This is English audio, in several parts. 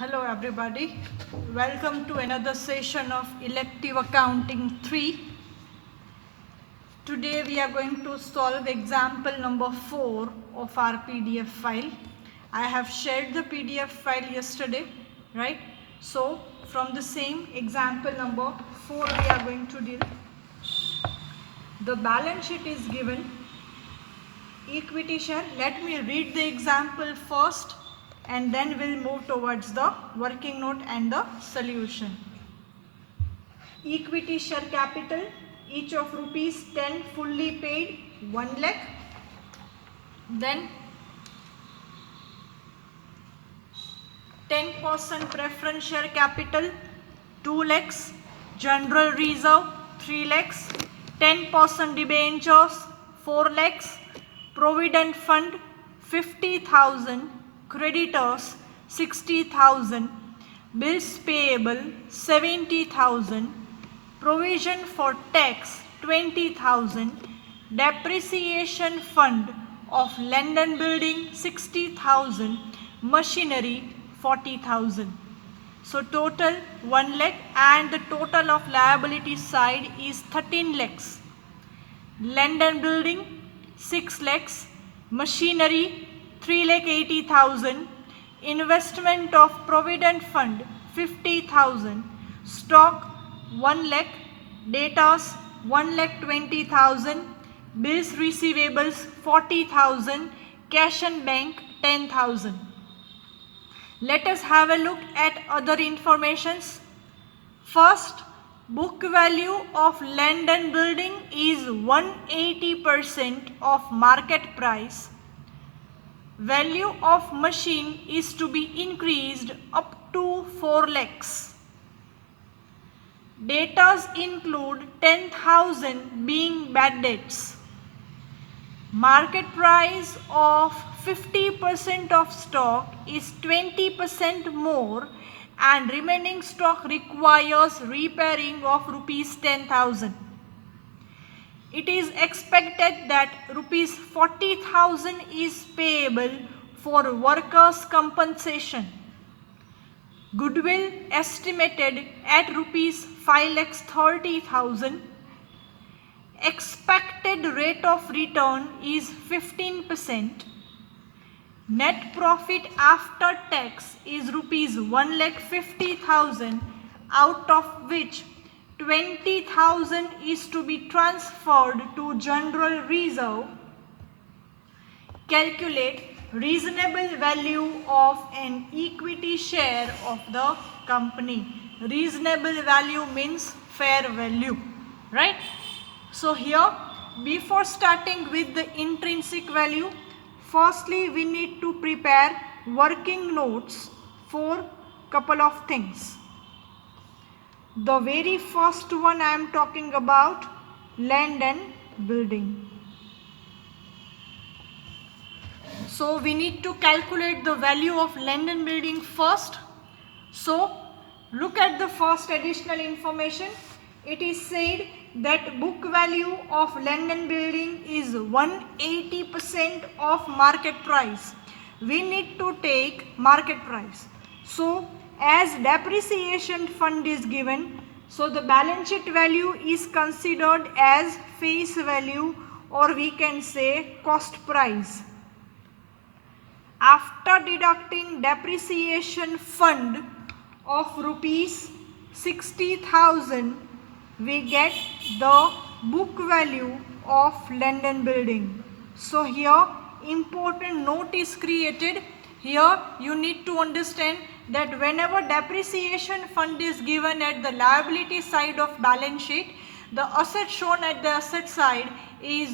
Hello everybody, welcome to another session of Elective Accounting 3. Today we are going to solve example number 4 of our PDF file. I have shared the PDF file yesterday, right? So from the same example number 4 we are going to deal. The balance sheet is given. Equity share, let me read the example first and then we'll move towards the working note and the solution. Equity share capital, each of rupees 10 fully paid 1 lakh. Then 10% preference share capital 2 lakhs, general reserve 3 lakhs, 10% debentures 4 lakhs, provident fund 50,000, creditors 60,000, bills payable 70,000, provision for tax 20,000, depreciation fund of land and building 60,000, machinery 40,000. So total 1 lakh and the total of liability side is 13 lakhs. Land and building 6 lakhs, machinery 3 lakh 80,000, investment of provident fund 50,000, stock 1 lakh, debtors 1 lakh 20,000, bills receivables 40,000, cash and bank 10,000. Let us have a look at other informations. First, book value of land and building is 180% of market price. Value of machine is to be increased up to 4 lakhs. Debtors include 10,000 being bad debts. Market price of 50% of stock is 20% more and remaining stock requires repairing of rupees 10,000. It is expected that rupees 40,000 is payable for workers' compensation. Goodwill estimated at rupees 5,30,000. Expected rate of return is 15%. Net profit after tax is rupees 1,50,000, out of which 20,000 is to be transferred to general reserve. Calculate reasonable value of an equity share of the company. Reasonable value means fair value, right? So here, before starting with the intrinsic value, firstly we need to prepare working notes for couple of things. The very first one I am talking about land and building. So we need to calculate the value of land and building first. So look at the first additional information. It is said that book value of land and building is 180% of market price. We need to take market price. So as depreciation fund is given, so the balance sheet value is considered as face value, or we can say cost price. After deducting depreciation fund of rupees 60,000, we get the book value of land and building. So here important note is created. Here you need to understand that whenever depreciation fund is given at the liability side of balance sheet, the asset shown at the asset side is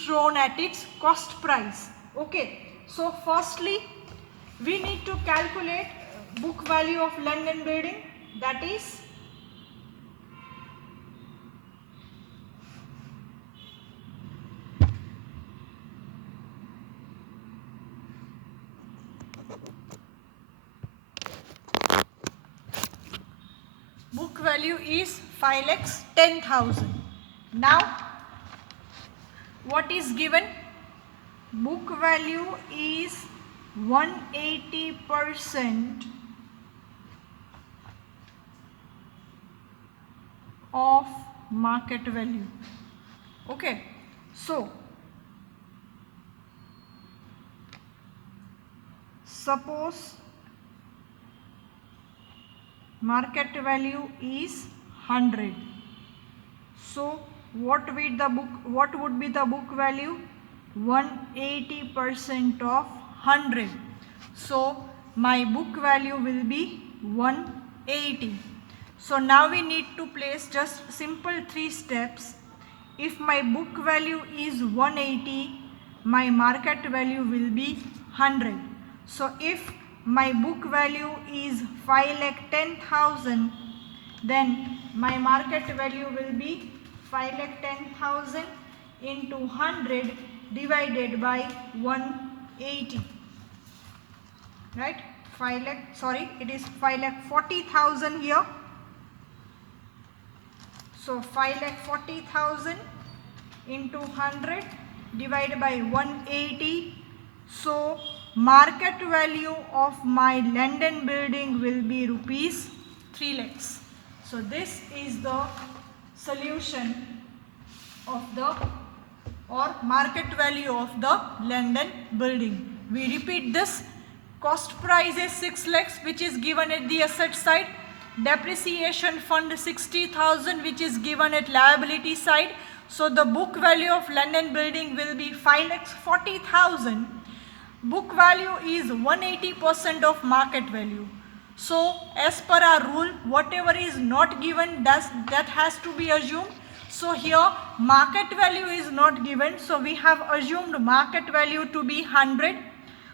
shown at its cost price. Okay. So firstly we need to calculate book value of land and building, that is book value is 5,10,000. Now what is given? Book value is 180% of market value. Okay, so suppose market value is 100. So what would be the book value? 180% of 100. So my book value will be 180. So now we need to place just simple 3 steps. If my book value is 180, my market value will be 100. So if my book value is 5,10,000, then my market value will be 5,10,000 into 100 divided by 180. Right? It is 5,40,000 here. So 5,40,000 into 100 divided by 180. So market value of my land and building will be rupees 3 lakhs. So this is the solution of the market value of the land and building. We repeat this. Cost price is 6 lakhs, which is given at the asset side. Depreciation fund 60,000, which is given at liability side. So the book value of land and building will be 5,40,000. Book value is 180% of market value. So as per our rule, whatever is not given, that has to be assumed. So here market value is not given, so we have assumed market value to be 100.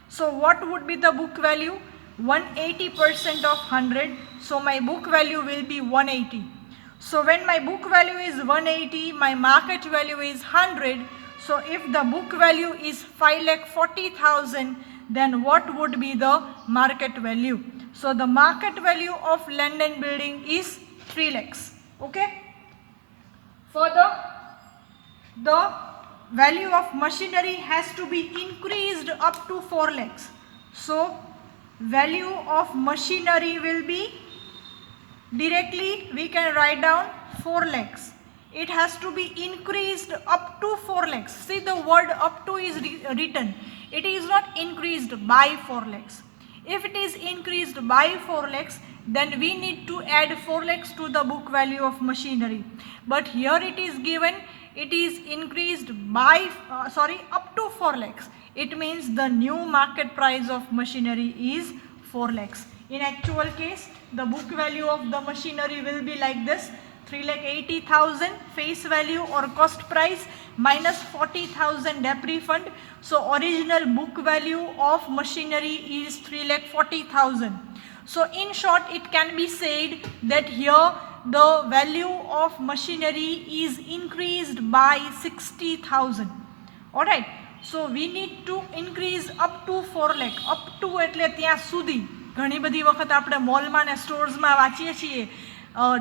So what would be the book value? 180% of 100. So my book value will be 180. So when my book value is 180, my market value is 100. So if the book value is 5,40,000, then what would be the market value? So the market value of land and building is 3 lakhs. Okay. Further, the value of machinery has to be increased up to 4 lakhs. So value of machinery will be, directly we can write down 4 lakhs. It has to be increased up to 4 lakhs. See, the word up to is written. It is not increased by 4 lakhs. If it is increased by 4 lakhs, then we need to add 4 lakhs to the book value of machinery. But here it is given, it is increased by, up to 4 lakhs. It means the new market price of machinery is 4 lakhs. In actual case, the book value of the machinery will be like this: 3,80,000 face value or cost price minus 40,000 depre fund. So original book value of machinery is 3,40,000. So in short, it can be said that here the value of machinery is increased by 60,000. Alright. So we need to increase up to 4 lakh. Up to એટલે ત્યાં સુધી. ઘણી બધી વખત આપણે મોલમાં ને સ્ટોર્સમાં વાંચીએ છીએ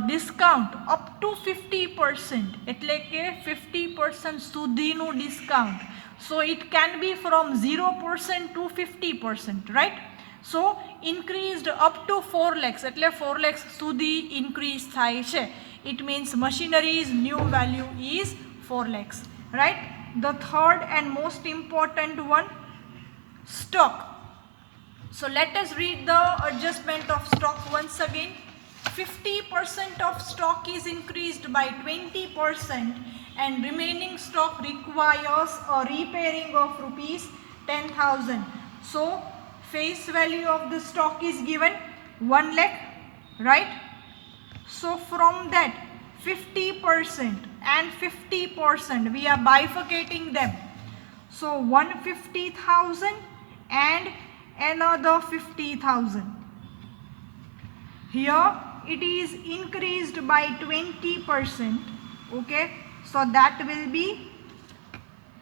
ડિસ્કાઉન્ટ અપ ટુ 50%, એટલે કે 50% સુધીનું discount. So it can be from 0% to 50%, right? So increased up to 4 lakhs, એટલે 4 lakhs સુધી increase થાય છે. It means machinery's new value is 4 lakhs, right? The third and most important one, stock. So let us read the adjustment of stock once again. 50% of stock is increased by 20% and remaining stock requires a repairing of rupees 10,000. So face value of the stock is given 1 lakh, right? So from that 50% and 50% we are bifurcating them. So 150,000 and another 50,000. Here it is increased by 20%. Okay, so that will be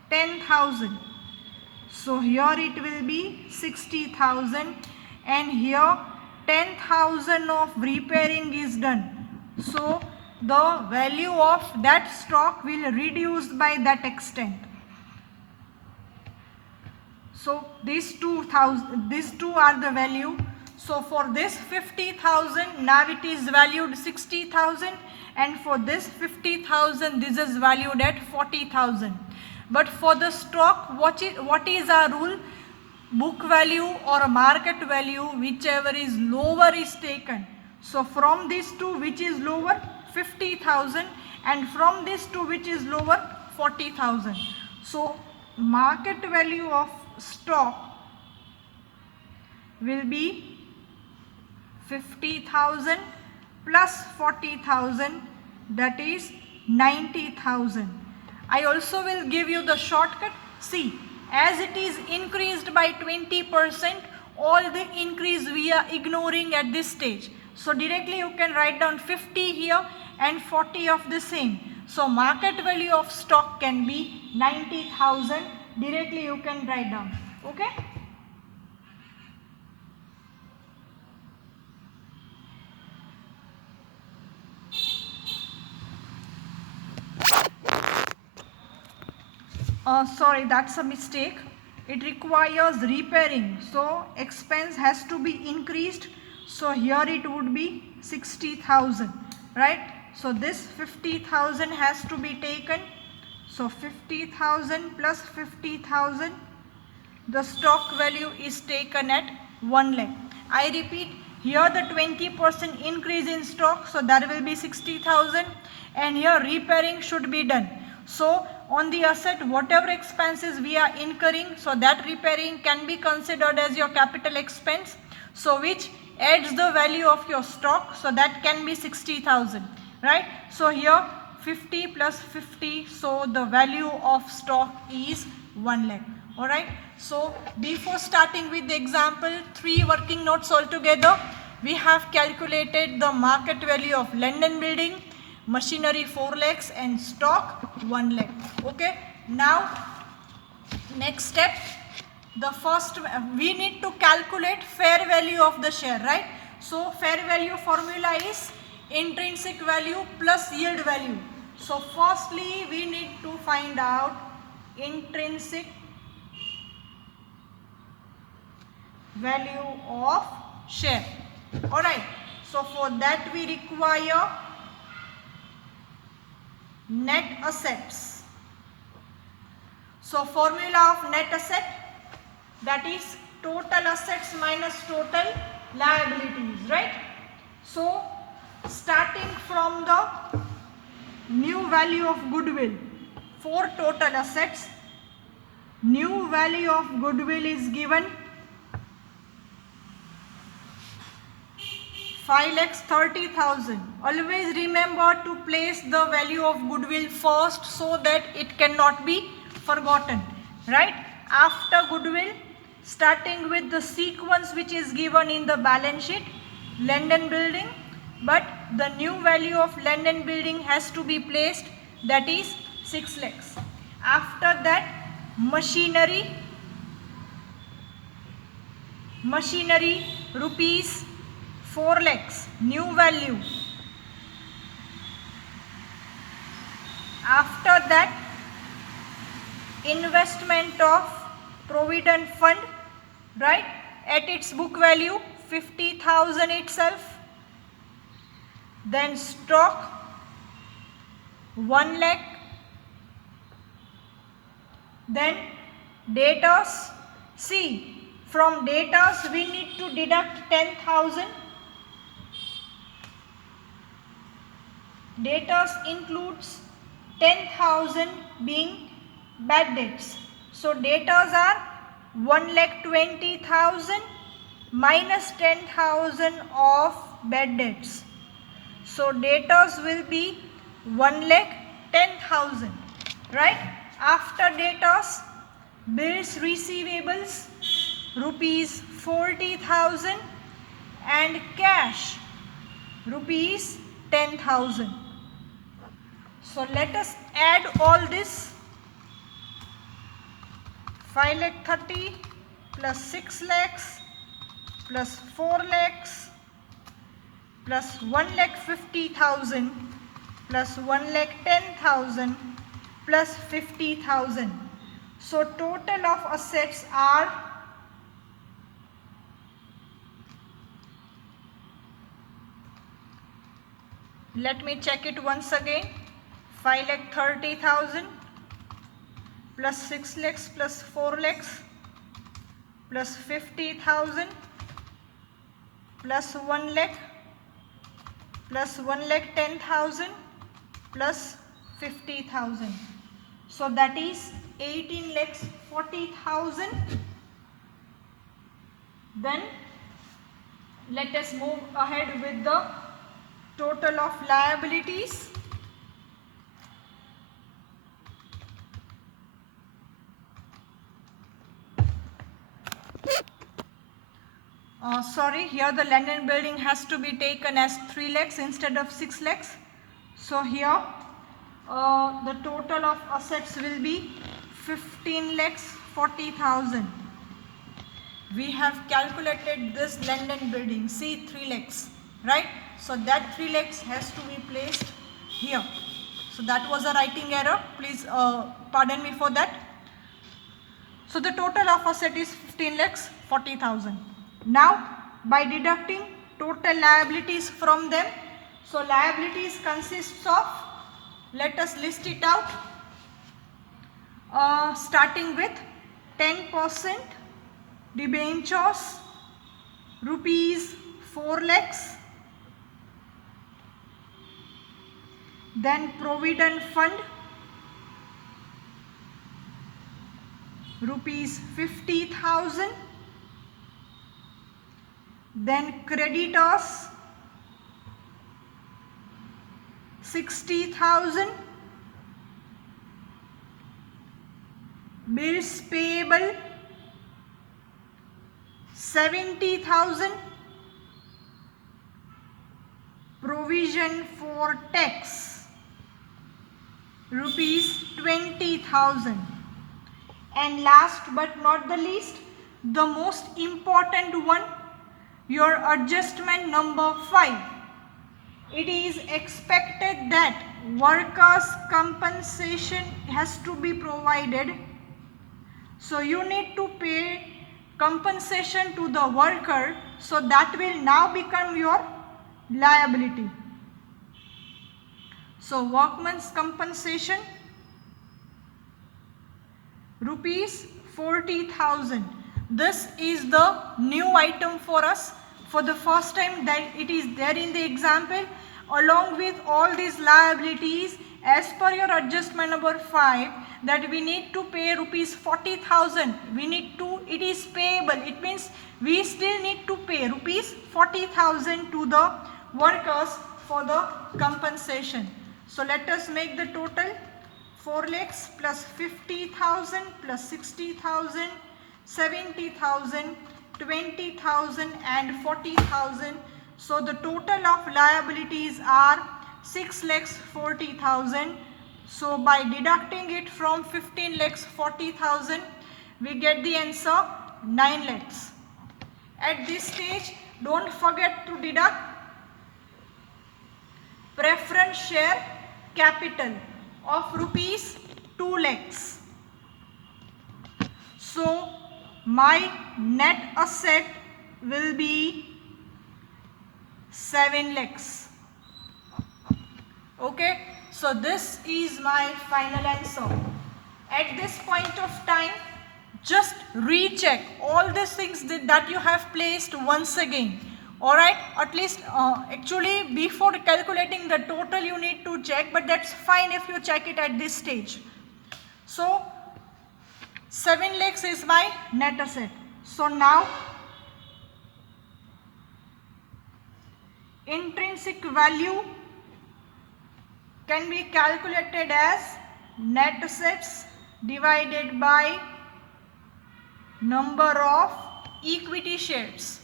10,000. So here it will be 60,000 and here 10,000 of repairing is done. So the value of that stock will reduce by that extent. So these two are the value. So for this 50,000, now it is valued 60,000 and for this 50,000 this is valued at 40,000. But for the stock, what is our rule? Book value or market value, whichever is lower is taken. So from these two, which is lower? 50,000, and from this two, which is lower? 40,000. So market value of stock will be 50,000 plus 40,000, that is 90,000. I also will give you the shortcut. See, as it is increased by 20%, all the increase we are ignoring at this stage. So directly you can write down 50 here and 40 of the same. So market value of stock can be 90,000. Directly you can write down. Okay? Sorry, that's a mistake. It requires repairing, so expense has to be increased. So here it would be 60,000, right? So this 50,000 has to be taken. So 50,000 plus 50,000, the stock value is taken at 1 lakh. I repeat, here the 20% increase in stock, so that will be 60,000, and here repairing should be done. So on the asset, whatever expenses we are incurring, so that repairing can be considered as your capital expense, so which adds the value of your stock, so that can be 60,000, right? So here 50 plus 50, so the value of stock is 1 lakh. Alright, so before starting with the example, 3 working notes altogether. We have calculated the market value of land and building, machinery 4 lakhs, and stock 1 lakh. Okay, now next step, the first we need to calculate fair value of the share, right? So fair value formula is intrinsic value plus yield value. So firstly we need to find out intrinsic value of share. Alright, so for that we require net assets. So formula of net asset, that is total assets minus total liabilities, right? So starting from the new value of goodwill for total assets, new value of goodwill is given 5,30,000. Always remember to place the value of goodwill first so that it cannot be forgotten, right? After goodwill, starting with the sequence which is given in the balance sheet, land and building, but the new value of land and building has to be placed, that is 6 lakhs. After that, machinery rupees 4 lakhs, new value. After that, investment of provident fund, right, at its book value 50,000 itself. Then stock 1 lakh. Then debtors. See, from debtors we need to deduct 10,000. Debtors includes 10,000 being bad debts. So debtors are 1,20,000 minus 10,000 of bad debts. So debtors will be 1,10,000, right? After debtors, bills receivables rupees 40,000 and cash rupees 10,000. So let us add all this. 5,30,000 plus 6 lakhs plus 4 lakhs plus 1,50,000 plus 1,10,000 plus 50,000. So total of assets are Let me check it once again. 5,30,000 plus 6 lakhs plus 4 lakhs plus 50,000 plus 1 lakh plus 1 lakh 10,000 plus 50,000. So that is 18 lakhs 40,000. Then let us move ahead with the total of liabilities. Sorry, here the land and building has to be taken as 3 lakhs instead of 6 lakhs. So here the total of assets will be 15 lakhs 40,000. We have calculated this land and building, see 3 lakhs, right? So that 3 lakhs has to be placed here. So that was a writing error, please pardon me for that. So the total of asset is 15 lakhs 40,000. Now by deducting total liabilities from them, so liabilities consists of, let us list it out, starting with 10% debentures, rupees 4 lakhs, then provident fund, rupees 50,000, then creditors 60,000, bills payable 70,000, provision for tax rupees 20,000, and last but not the least, the most important one, your adjustment number 5. It is expected that workers' compensation has to be provided. So you need to pay compensation to the worker. So that will now become your liability. So workman's compensation rupees 40,000. This is the new item for us. For the first time that it is there in the example, along with all these liabilities, as per your adjustment number 5, that we need to pay rupees 40,000. It is payable. It means we still need to pay rupees 40,000 to the workers for the compensation. So let us make the total. 4 lakhs plus 50,000 plus 60,000, 70,000, 20,000 and 40,000. So the total of liabilities are 6 lakhs 40,000. So by deducting it from 15 lakhs 40,000, we get the answer 9 lakhs. At this stage, don't forget to deduct preference share capital of rupees 2 lakhs. So my net asset will be 7 lakhs. Okay, so this is my final answer. At this point of time, just recheck all these things that you have placed once again. Alright, at least actually before calculating the total you need to check, but that's fine if you check it at this stage. So 7 lakhs is my net asset. So now intrinsic value can be calculated as net assets divided by number of equity shares.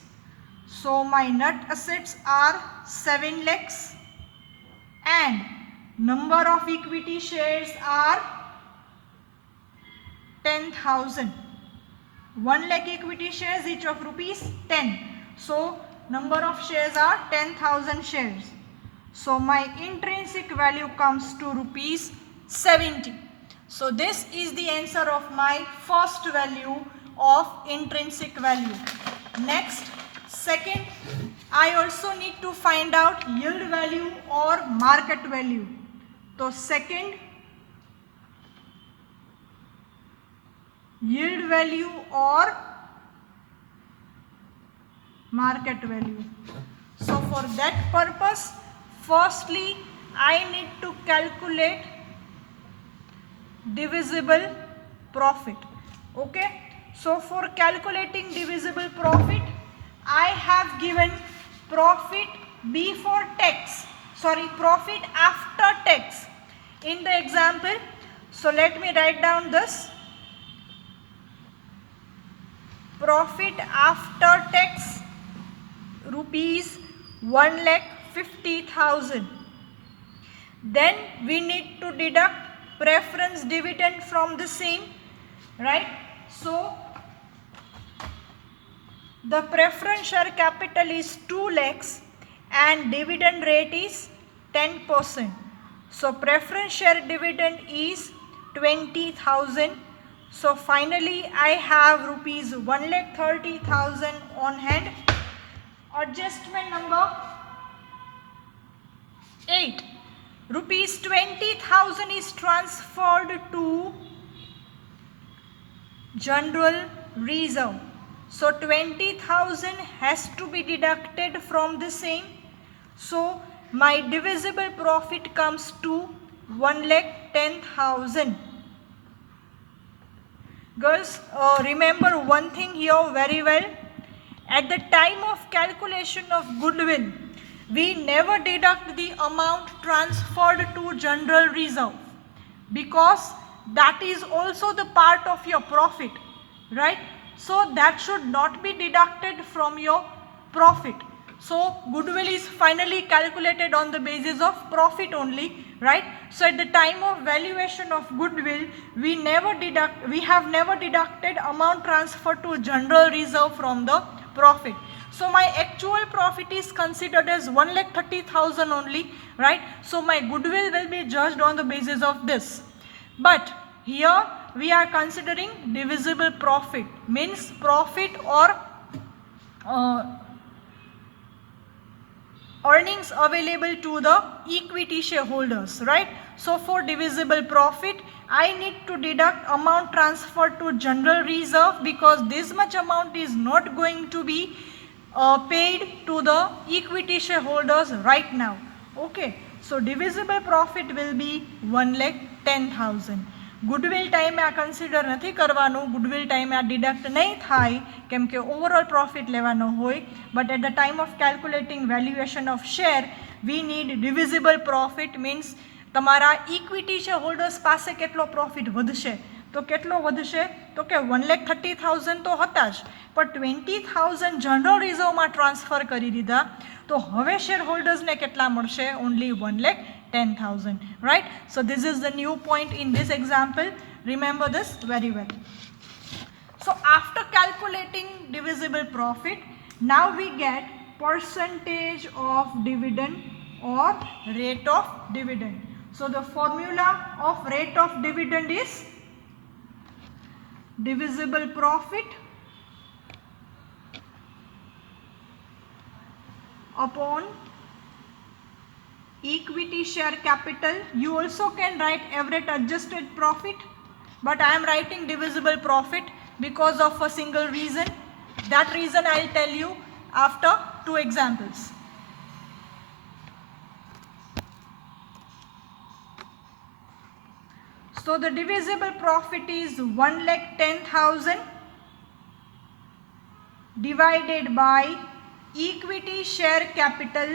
So my net assets are 7 lakhs and number of equity shares are 10,000. 1 lakh equity shares, each of rupees 10. So number of shares are 10,000 shares. So my intrinsic value comes to rupees 70. So this is the answer of my first value of intrinsic value. Next, Second, I also need to find out yield value or market value. So second, yield value or market value. So for that purpose, firstly I need to calculate divisible profit. Okay, so for calculating divisible profit, I have given profit before tax, profit after tax in the example. So let me write down this: profit after tax rupees 1,50,000. Then we need to deduct preference dividend from the same, right? So the preference share capital is 2 lakhs and dividend rate is 10%. So preference share dividend is 20,000. So finally I have rupees 1,30,000 on hand. Adjustment number 8. Rupees 20,000 is transferred to general reserve. So 20,000 has to be deducted from the same. So my divisible profit comes to 1,10,000. Girls, remember one thing here very well. At the time of calculation of goodwill, we never deduct the amount transferred to general reserve, because that is also the part of your profit, right? So that should not be deducted from your profit. So goodwill is finally calculated on the basis of profit only, right? So at the time of valuation of goodwill, we have never deducted amount transferred to general reserve from the profit. So my actual profit is considered as 1,30,000 only, right? So my goodwill will be judged on the basis of this. But here we are considering divisible profit, means profit or earnings available to the equity shareholders, right? So for divisible profit, I need to deduct amount transferred to general reserve, because this much amount is not going to be paid to the equity shareholders right now. Okay, so divisible profit will be 1,10,000. Goodwill ટાઈમે આ consider નથી કરવાનું, goodwill ટાઈમે આ deduct નહીં થાય, કેમ કે ઓવરઓલ પ્રોફિટ લેવાનો હોય. But at the time of calculating valuation of share, we need divisible profit, means તમારા ઇક્વિટી શેર હોલ્ડર્સ પાસે કેટલો પ્રોફિટ વધશે. તો કેટલો વધશે? તો કે 1,30,000 તો હતા જ, પણ 20,000 જનરલ રિઝર્વમાં ટ્રાન્સફર કરી દીધા, તો હવે શેર હોલ્ડર્સને કેટલા મળશે? Only 1,10,000, right? So this is the new point in this example. Remember this very well. So after calculating divisible profit, now we get percentage of dividend or rate of dividend. So the formula of rate of dividend is divisible profit upon equity share capital. You also can write average adjusted profit, but I am writing divisible profit because of a single reason. That reason I will tell you after two examples. So the divisible profit is 1,10,000 divided by equity share capital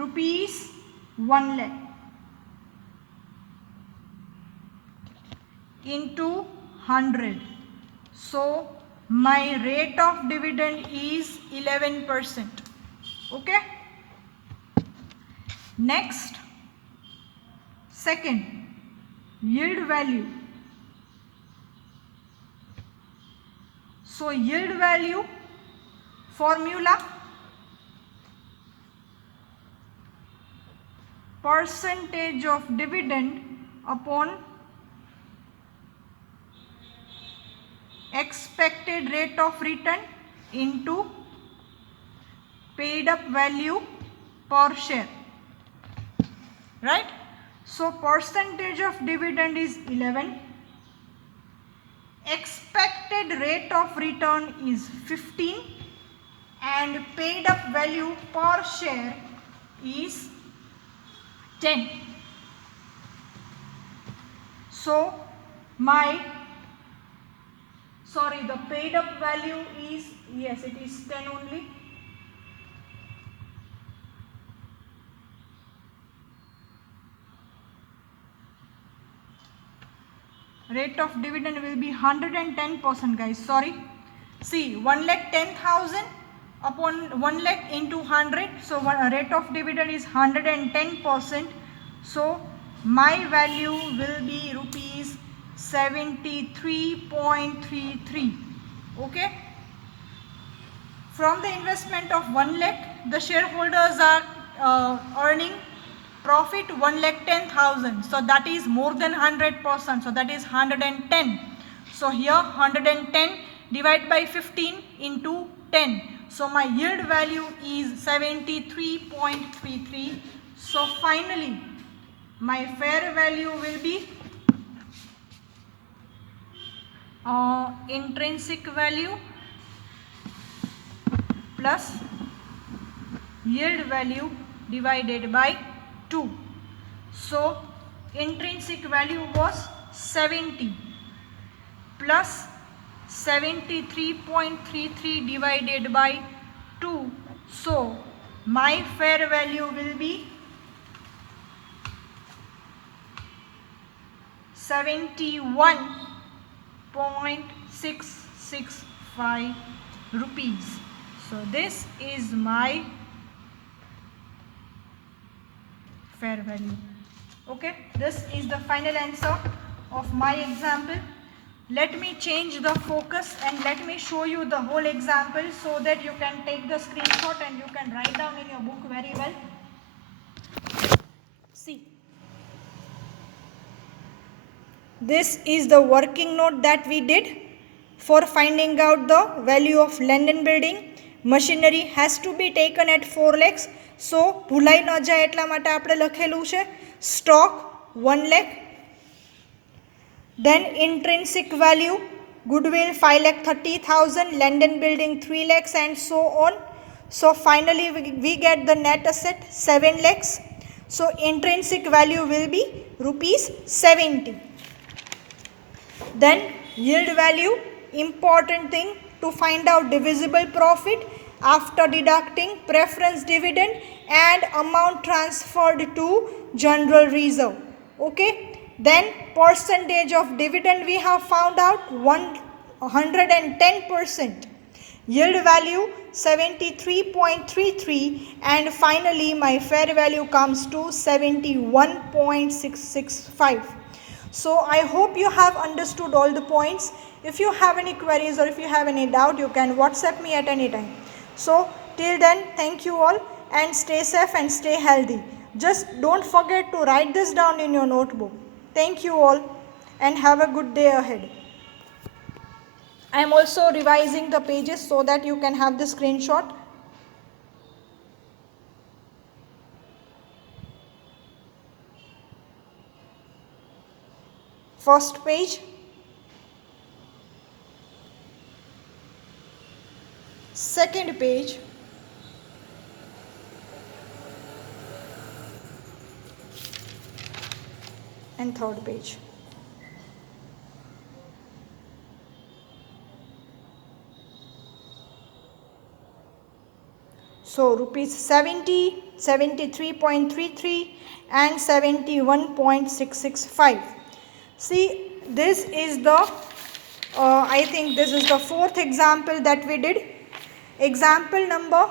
rupees 1 lakh into 100. So my rate of dividend is 11%. Okay. Next, second, yield value. So yield value formula: percentage of dividend upon expected rate of return into paid up value per share, right? So percentage of dividend is 11, expected rate of return is 15, and paid up value per share is 10. So the paid up value is, yes, it is 10 only. Rate of dividend will be 110%, guys. Sorry. See, 1,10,000 upon 1 lakh into 100. So rate of dividend is 110%. So my value will be rupees 73.33. Okay. From the investment of 1 lakh, the shareholders are earning profit 1,10,000. So that is more than 100%. So that is 110. So here 110 divided by 15 into 10. So my yield value is 73.33. So finally my fair value will be intrinsic value plus yield value divided by 2. So intrinsic value was 70 plus 73.33 divided by 2. So my fair value will be 71.665 rupees. So this is my fair value. Okay, this is the final answer of my example. Let me change the focus and let me show you the whole example so that you can take the screenshot and you can write down in your book very well. See, this is the working note that we did for finding out the value of land and building. Machinery has to be taken at 4 lakhs. So ભૂલાઈ ન જાય એટલા માટે આપણે લખેલું છે stock 1 lakh. Then intrinsic value, goodwill 5,30,000, land and building 3 lakhs and so on. So finally we get the net asset 7 lakhs. So intrinsic value will be rupees 70. Then yield value, important thing to find out divisible profit after deducting preference dividend and amount transferred to general reserve. Okay. Then percentage of dividend we have found out 110%. Yield value 73.33, and finally my fair value comes to 71.665. So I hope you have understood all the points. If you have any queries or if you have any doubt, you can WhatsApp me at any time. So till then, thank you all and stay safe and stay healthy. Just don't forget to write this down in your notebook. Thank you all and have a good day ahead. I am also revising the pages so that you can have the screenshot. First page, second page, and third page. So rupees 70, 73.33 and 71.665. See, this is the I think this is the fourth example that we did. Example number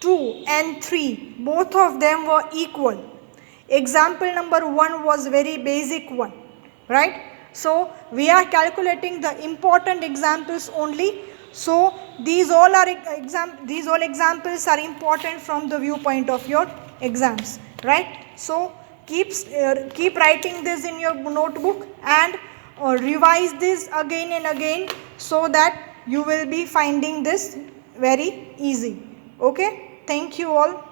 2 and 3, both of them were equal. Example number 1 was very basic one, right? So we are calculating the important examples only. So these all examples are important from the viewpoint of your exams, right? So keep writing this in your notebook and revise this again and again so that you will be finding this very easy. Okay, thank you all.